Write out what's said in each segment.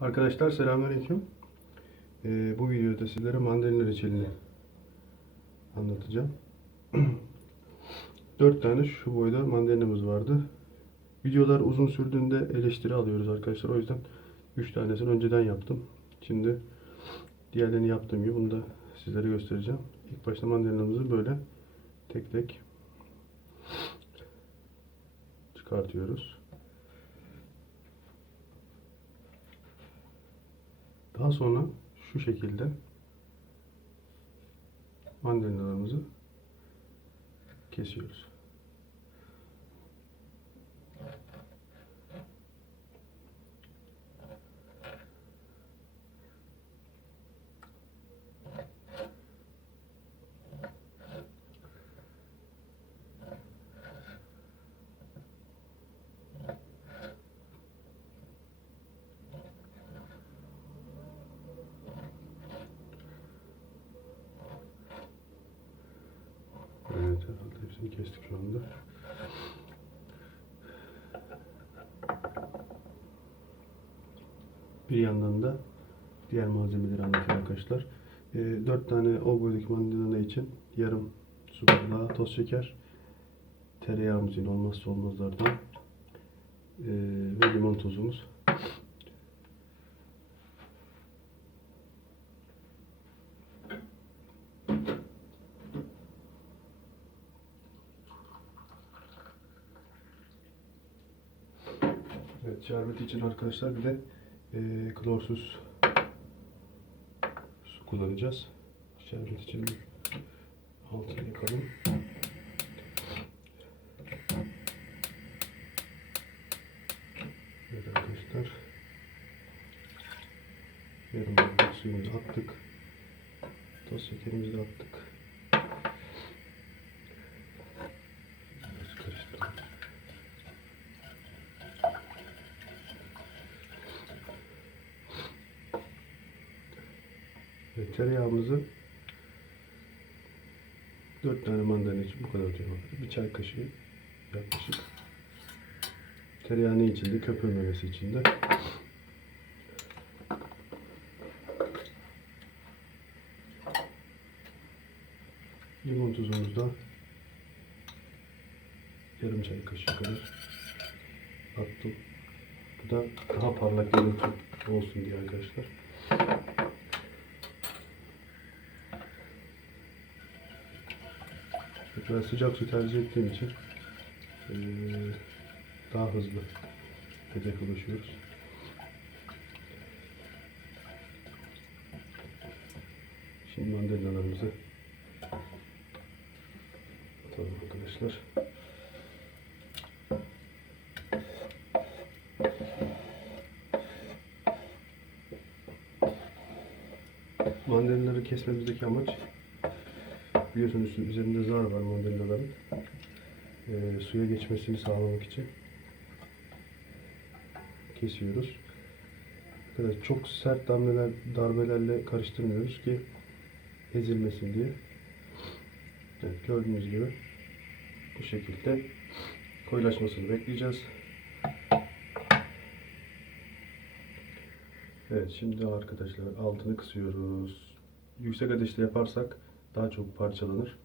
Arkadaşlar selamünaleyküm. Ee, bu videoda sizlere mandalina reçelini anlatacağım. 4 tane şu boyda mandalinamız vardı. Videolar uzun sürdüğünde eleştiri alıyoruz arkadaşlar. O yüzden 3 tanesini önceden yaptım. Şimdi diğerlerini yaptığım gibi bunu da sizlere göstereceğim. İlk başta mandalinamızı böyle tek tek çıkartıyoruz. Daha sonra şu şekilde mandalinalarımızı kesiyoruz. Evet herhalde hepsini kestik şu anda. Bir yandan da diğer malzemeleri anlatayım arkadaşlar. Ee, 4 tane o boydaki mandalina için yarım su bardağı toz şeker, tereyağımız yine olmazsa olmazlardan ee, ve limon tozumuz. Evet, şerbeti için arkadaşlar bir de e, klorsuz su kullanacağız. Şerbet için bir altını yakalım. Evet arkadaşlar. Yarım bardak suyumuzu attık. Toz şekerimizi de attık. Biraz karıştıralım. Ve tereyağımızı 4 tane mandalina için bu kadar diyorum. Bir çay kaşığı yaklaşık. Tereyağı içinde? Köpürmemesi için de. Limon tuzumuzu da yarım çay kaşığı kadar attım. Bu da daha parlak görüntü olsun diye arkadaşlar. Ben sıcak su tercih ettiğim için daha hızlı hedefe ulaşıyoruz. Şimdi mandalinalarımızı atalım arkadaşlar. Mandalinaları kesmemizdeki amaç biliyorsunuz üzerinde zar var mandalinaların. Ee, suya geçmesini sağlamak için kesiyoruz. Arkadaşlar çok sert darbeler, darbelerle karıştırmıyoruz ki ezilmesin diye. Evet, gördüğünüz gibi bu şekilde koyulaşmasını bekleyeceğiz. Evet şimdi arkadaşlar altını kısıyoruz. Yüksek ateşte yaparsak daha çok parçalanır.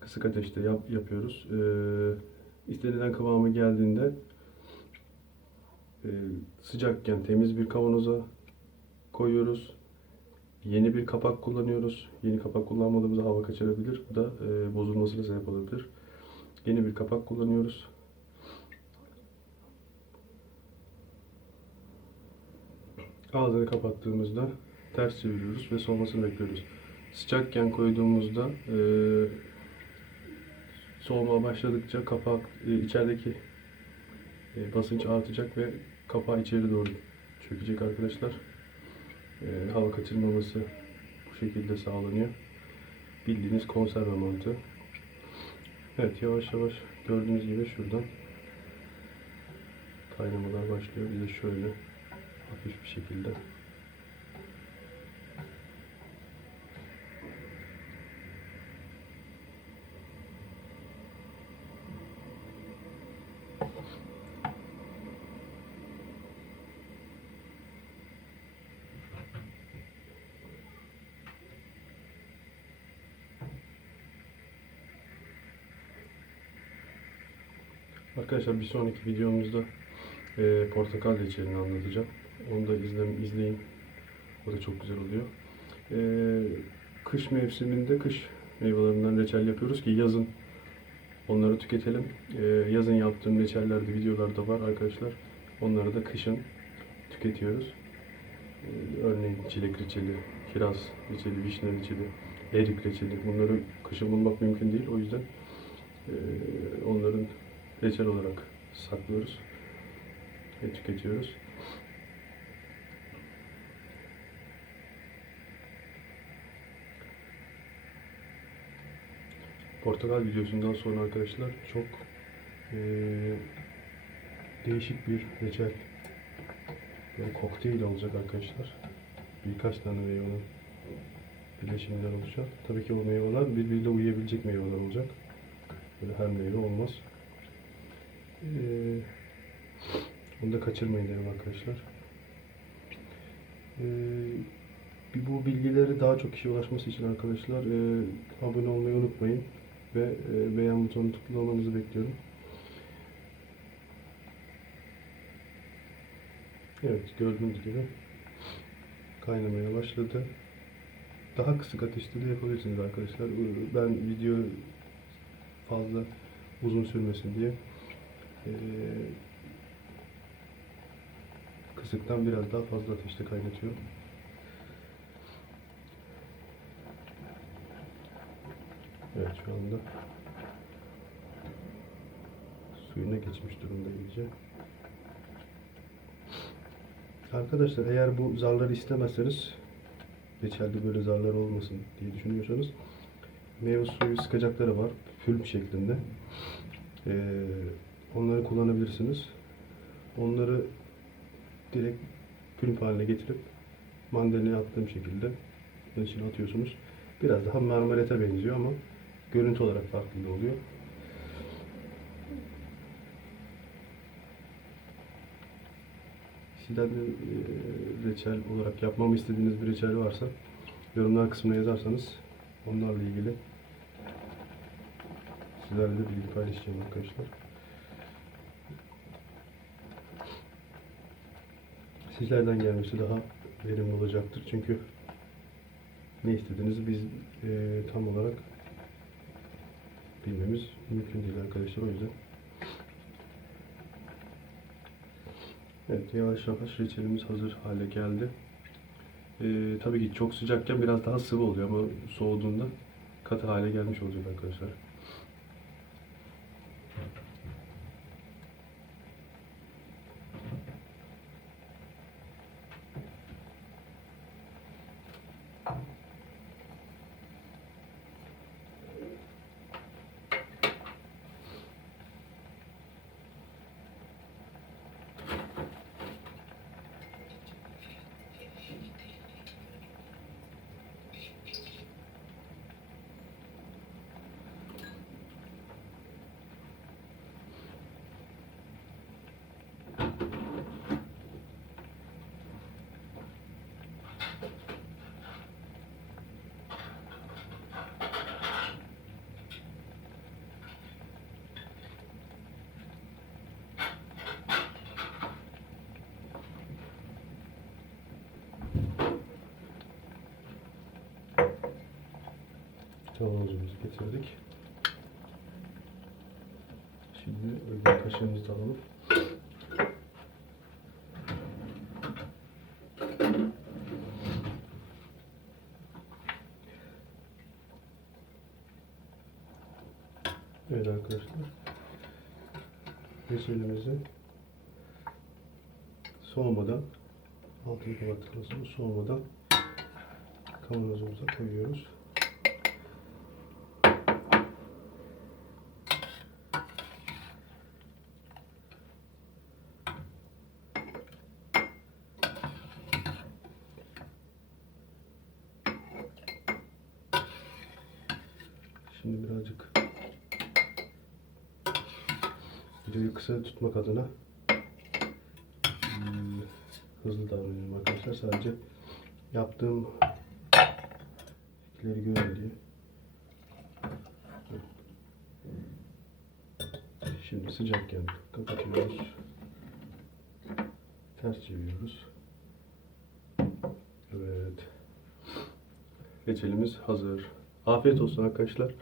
Kısık ateşte yap, yapıyoruz. Ee, istenilen kıvamı geldiğinde e, sıcakken temiz bir kavanoza koyuyoruz. Yeni bir kapak kullanıyoruz. Yeni kapak kullanmadığımızda hava kaçırabilir. Bu da e, bozulmasına sebep olabilir. Yeni bir kapak kullanıyoruz. Ağzını kapattığımızda ters çeviriyoruz ve soğumasını bekliyoruz. Sıcakken koyduğumuzda e, soğumaya başladıkça kapak e, içerideki e, basınç artacak ve kapağı içeri doğru çökecek arkadaşlar. E, hava kaçırmaması bu şekilde sağlanıyor. Bildiğiniz konserve mantığı. Evet yavaş yavaş gördüğünüz gibi şuradan kaynamalar başlıyor. Bir de şöyle hafif bir şekilde Arkadaşlar bir sonraki videomuzda e, portakal reçelini anlatacağım. Onu da izle, izleyin. O da çok güzel oluyor. E, kış mevsiminde kış meyvelerinden reçel yapıyoruz ki yazın onları tüketelim. E, yazın yaptığım reçellerde videolarda var arkadaşlar. Onları da kışın tüketiyoruz. E, örneğin çilek reçeli, kiraz reçeli, vişne reçeli, erik reçeli. Bunları kışın bulmak mümkün değil. O yüzden e, onların reçel olarak saklıyoruz ve tüketiyoruz. Portakal videosundan sonra arkadaşlar çok eee, değişik bir reçel böyle kokteyl olacak arkadaşlar. Birkaç tane meyvenin birleşiminden oluşan. Tabii ki o meyveler birbiriyle uyuyabilecek meyveler olacak. Böyle her meyve olmaz. Ee, onu da kaçırmayın derim arkadaşlar. Ee, bu bilgileri daha çok kişiye ulaşması için arkadaşlar e, abone olmayı unutmayın ve e, beğen butonunu tıklamanızı bekliyorum. Evet gördüğünüz gibi kaynamaya başladı. Daha kısık ateşte de yapabilirsiniz arkadaşlar. Ben video fazla uzun sürmesin diye ee, kısıktan biraz daha fazla ateşte kaynatıyorum. Evet şu anda suyuna geçmiş durumda iyice. Arkadaşlar eğer bu zarları istemezseniz reçelde böyle zarlar olmasın diye düşünüyorsanız meyve suyu sıkacakları var fülm şeklinde. Ee, onları kullanabilirsiniz. Onları direkt fülm haline getirip mandalinaya attığım şekilde bunun içine atıyorsunuz. Biraz daha marmarete benziyor ama görüntü olarak farklı oluyor. Sizden de e, reçel olarak yapmamı istediğiniz bir reçel varsa yorumlar kısmına yazarsanız onlarla ilgili sizlerle de bilgi paylaşacağım arkadaşlar. Sizlerden gelmesi daha verimli olacaktır çünkü ne istediğinizi biz e, tam olarak bilmemiz mümkün değil arkadaşlar o yüzden. Evet yavaş yavaş reçelimiz hazır hale geldi. Ee, tabii ki çok sıcakken biraz daha sıvı oluyor ama soğuduğunda katı hale gelmiş olacak arkadaşlar. Kavanozumuzu getirdik. Şimdi uygun kaşığımızı da alalım. Evet arkadaşlar. Reçelimizi soğumadan altını kapattıktan sonra soğumadan kavanozumuza koyuyoruz. Şimdi birazcık videoyu kısa tutmak adına hmm, hızlı davranıyorum arkadaşlar. Sadece yaptığım şekilleri görün diye. Şimdi sıcakken kapatıyoruz. Ters çeviriyoruz. Evet. Reçelimiz hazır. Afiyet olsun arkadaşlar.